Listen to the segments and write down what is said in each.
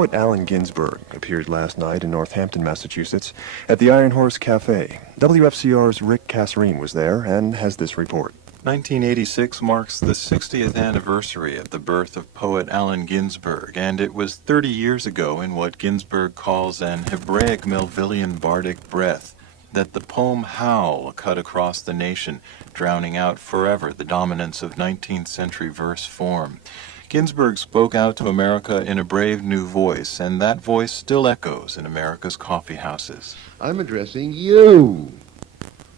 poet Allen Ginsberg appeared last night in Northampton, Massachusetts, at the Iron Horse Cafe. WFCR's Rick Casreen was there and has this report. 1986 marks the 60th anniversary of the birth of poet Allen Ginsberg, and it was 30 years ago, in what Ginsberg calls an Hebraic Melvillian bardic breath, that the poem Howl cut across the nation, drowning out forever the dominance of 19th century verse form. Ginsberg spoke out to America in a brave new voice, and that voice still echoes in America's coffee houses. I'm addressing you.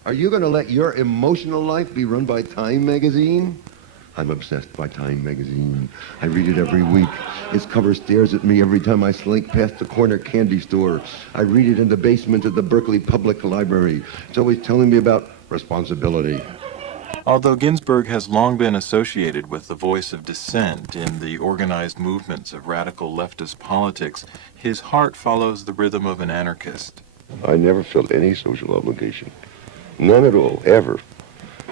Are you going to let your emotional life be run by Time magazine? I'm obsessed by Time magazine. I read it every week. Its cover stares at me every time I slink past the corner candy store. I read it in the basement of the Berkeley Public Library. It's always telling me about responsibility. Although Ginsberg has long been associated with the voice of dissent in the organized movements of radical leftist politics, his heart follows the rhythm of an anarchist. I never felt any social obligation. None at all, ever.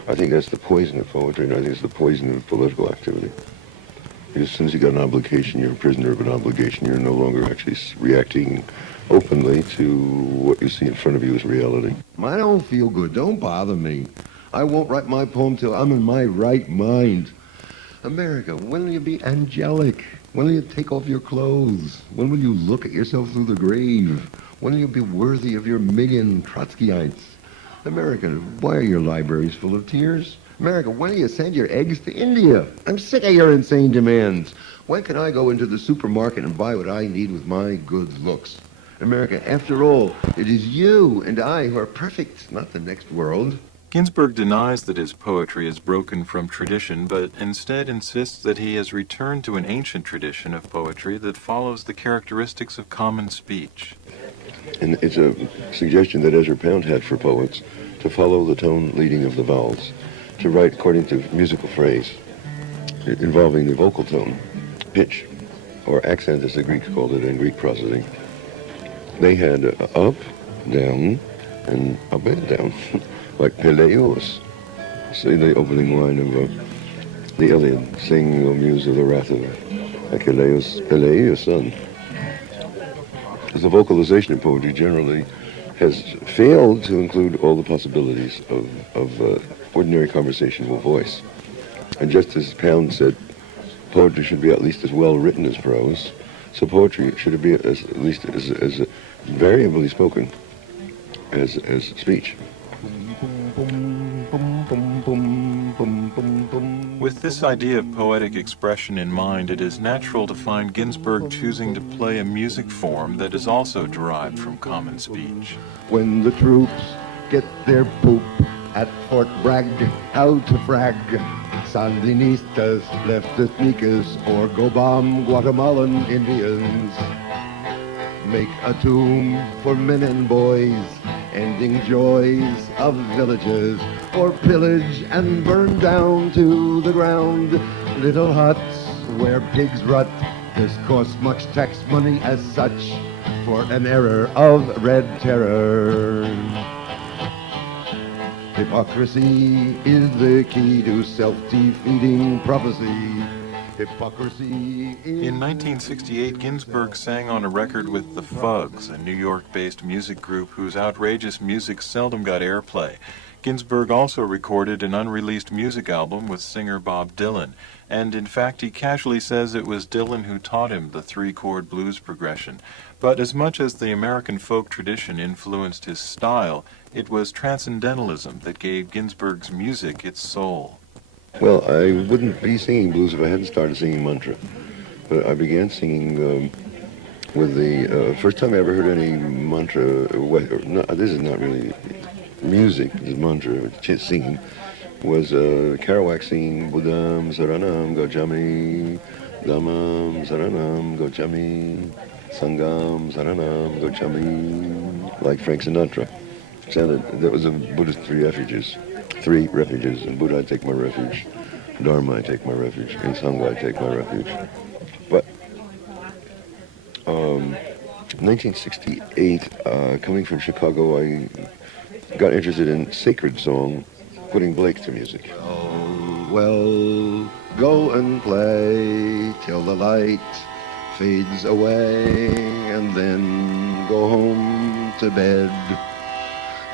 I think that's the poison of poetry, and I think it's the poison of political activity. Because as soon as you got an obligation, you're a prisoner of an obligation. You're no longer actually reacting openly to what you see in front of you as reality. I don't feel good. Don't bother me. I won't write my poem till I'm in my right mind. America, when will you be angelic? When will you take off your clothes? When will you look at yourself through the grave? When will you be worthy of your million Trotskyites? America, why are your libraries full of tears? America, when do you send your eggs to India? I'm sick of your insane demands. When can I go into the supermarket and buy what I need with my good looks? America, after all, it is you and I who are perfect, not the next world. Ginsberg denies that his poetry is broken from tradition, but instead insists that he has returned to an ancient tradition of poetry that follows the characteristics of common speech. And it's a suggestion that Ezra Pound had for poets, to follow the tone leading of the vowels, to write according to musical phrase, involving the vocal tone, pitch, or accent as the Greeks called it in Greek prosody. They had up, down, and up and down, like Peleus. See the opening line of the Iliad, sing, O muse of the wrath of Achilles, Peleus' son. The vocalization in poetry generally has failed to include all the possibilities of ordinary conversational voice. And just as Pound said, poetry should be at least as well written as prose, so poetry should be at least as variably spoken as speech. With this idea of poetic expression in mind, it is natural to find Ginsberg choosing to play a music form that is also derived from common speech. When the troops get their poop at Fort Bragg, out to frag Sandinistas, leftist Micas, or go bomb Guatemalan Indians. Make a tomb for men and boys, ending joys of villages, or pillage and burn down to the ground little huts where pigs rut. This costs much tax money as such for an error of red terror. Hypocrisy is the key to self-defeating prophecy. Hypocrisy is... In 1968, Ginsberg sang on a record with the Fugs, a New York-based music group whose outrageous music seldom got airplay. Ginsberg also recorded an unreleased music album with singer Bob Dylan, and in fact he casually says it was Dylan who taught him the three-chord blues progression. But as much as the American folk tradition influenced his style, it was transcendentalism that gave Ginsberg's music its soul. Well, I wouldn't be singing blues if I hadn't started singing mantra. But I began singing with the first time I ever heard any mantra. This is not really music, this is mantra, just singing, was Kerouac singing Budam Saranam Gojami, Damam Saranam Gojami, Sangam Saranam Gojami, like Frank Sinatra. That was the Buddhist three refuges, in Buddha I take my refuge, Dharma I take my refuge, in Sangha I take my refuge. But 1968, coming from Chicago, I got interested in sacred song, putting Blake to music. Oh, well, go and play till the light fades away, and then go home to bed.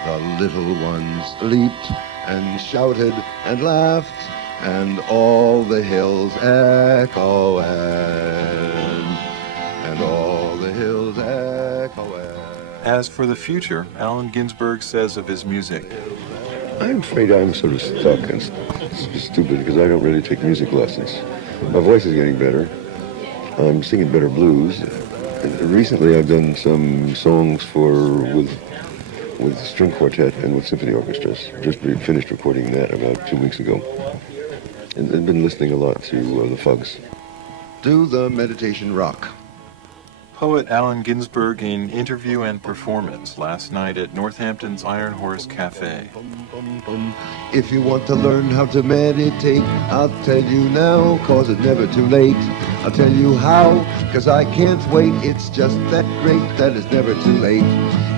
The little ones leaped and shouted and laughed, and all the hills echoed, and all the hills echoed. As for the future, Allen Ginsberg says of his music, I'm afraid I'm sort of stuck and stupid because I don't really take music lessons. My voice is getting better. I'm singing better blues. And recently I've done some songs with string quartet and with symphony orchestras. Just finished recording that about 2 weeks ago. And I've been listening a lot to the Fugs. Do the meditation rock. poet Allen Ginsberg in interview and performance last night at Northampton's Iron Horse Cafe. If you want to learn how to meditate, I'll tell you now, 'cause it's never too late. I'll tell you how, 'cause I can't wait. It's just that great that it's never too late.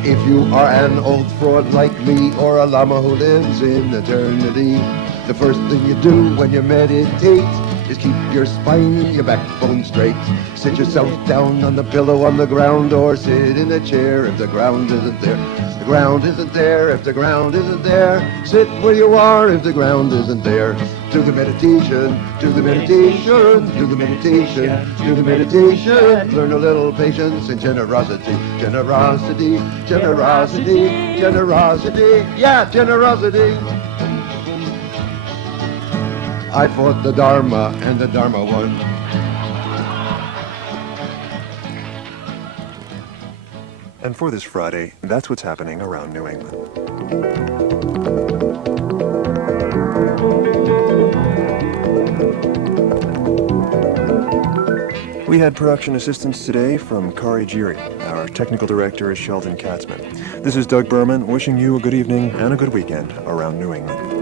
If you are an old fraud like me, or a llama who lives in eternity, the first thing you do when you meditate is keep your spine, your backbone straight. Sit yourself down on the pillow on the ground, or sit in a chair if the ground isn't there. The ground isn't there if the ground isn't there. Sit where you are if the ground isn't there. Do the meditation, do the meditation, do the meditation, do the meditation. Learn a little patience and generosity, generosity, generosity, generosity. Yeah, generosity. I fought the Dharma and the Dharma won. And for this Friday, that's what's happening around New England. We had production assistance today from Kari Giri. Our technical director is Sheldon Katzman. This is Doug Berman wishing you a good evening and a good weekend around New England.